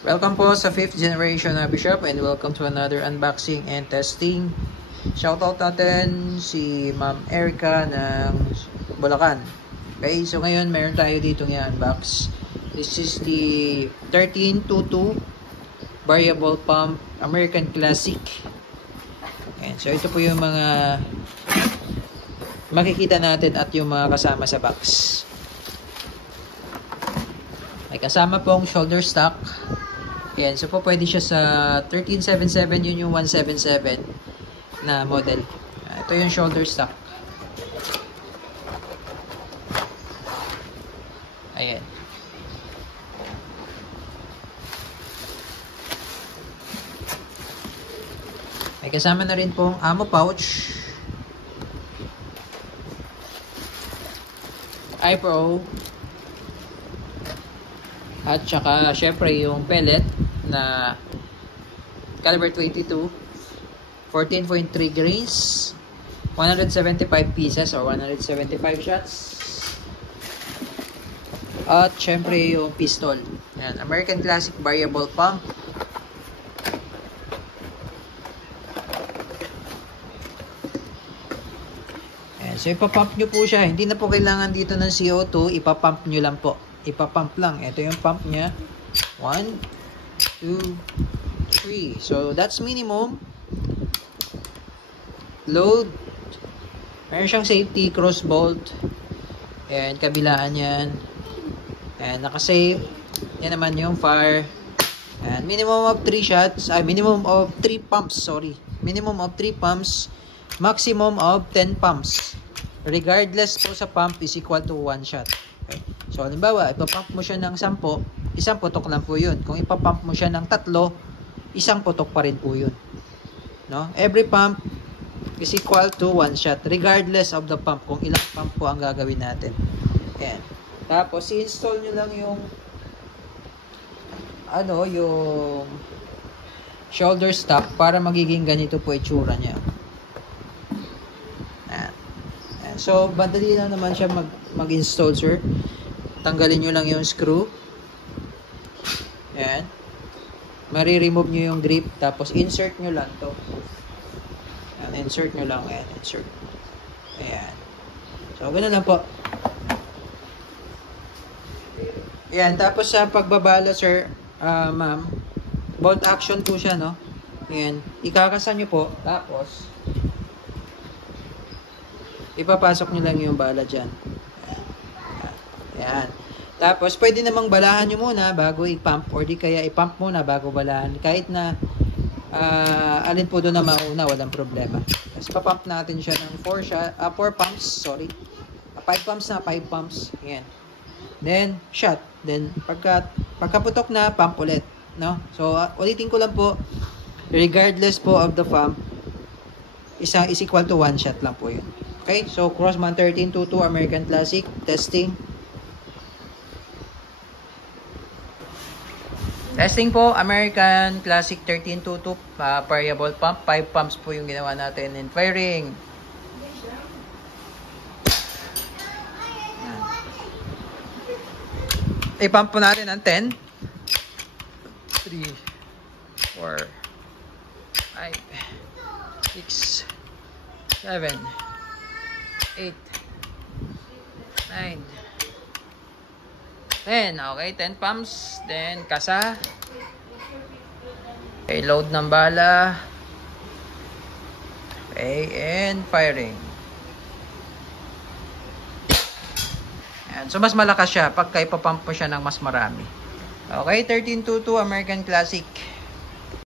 Welcome po sa 5th generation na Bishop and welcome to another unboxing and testing. Shoutout natin si Ma'am Erica ng Bulacan. Okay, so ngayon meron tayo dito i-unbox. This is the 1322 variable pump American Classic. And so ito po yung mga makikita natin at yung mga kasama sa box. May kasama pong shoulder stock. Yan, so po pwede siya sa 1377, yun yung 177 na model. Ito yung shoulder stock. Ayan. May kasama na rin pong ammo pouch. iPro. At saka syempre yung pellet na caliber 22, 14.3 grains, 175 pieces or 175 shots. At syempre yung pistol. Yan, American Classic variable pump. Yan, so ipapump nyo po siya. Hindi na po kailangan dito ng CO2, ipapump nyo lang po. Ipapump lang. Ito yung pump niya. 1, 2, 3. So, that's minimum. Load. Meron siyang safety cross bolt. Ayan, kabilaan yan. Ayan, nakasave. Yan naman yung fire. Ayan, minimum of 3 shots. Minimum of 3 pumps. Sorry. Minimum of 3 pumps. Maximum of 10 pumps. Regardless po sa pump is equal to 1 shot. Okay. So, halimbawa, ipapump mo siya ng 10, isang putok lang po yun. Kung ipapump mo siya ng 3, isang putok pa rin po yun. No? Every pump is equal to 1 shot, regardless of the pump, kung ilang pump po ang gagawin natin. Ayan. Tapos, i-install nyo lang yung yung shoulder stock para magiging ganito po itsura niya. Ayan. Ayan. So, madali lang naman siya mag-install, sir. Tanggalin nyo lang yung screw. Ayan. Mari-remove nyo yung grip. Tapos, insert nyo lang to. Ayan, insert nyo lang. Ayan, insert. Ayan. So, ganoon lang po. Ayan. Tapos, sa pagbabala, sir, ma'am, bolt action po siya, no? Ayan. Ikakasan nyo po. Tapos, ipapasok nyo lang yung bala dyan. Ayan. Tapos, pwede namang balahan nyo muna bago i-pump or di kaya i-pump muna bago balahan. Kahit na alin po doon na mauna, walang problema. Tapos, pa-pump natin siya ng 4 pumps. Sorry. 5 pumps na, 5 pumps. Ayan. Then, shot. Then, pagkaputok na, pump ulit. No? So, ulitin ko lang po, regardless po of the pump, is equal to 1 shot lang po yun. Okay? So, Crossman 1322 American Classic. Testing. Testing po, American Classic 1322 variable pump. 5 pumps po yung ginawa natin in firing. I-pump po natin ang 10. 3, 4, 5, 6, 7, 8, 9, 10. Okay, 10 pumps. Then, kasa. Okay, load ng bala. Okay, and firing. Ayan. So, mas malakas siya pagka ipapump mo siya ng mas marami. Okay, 1322 American Classic.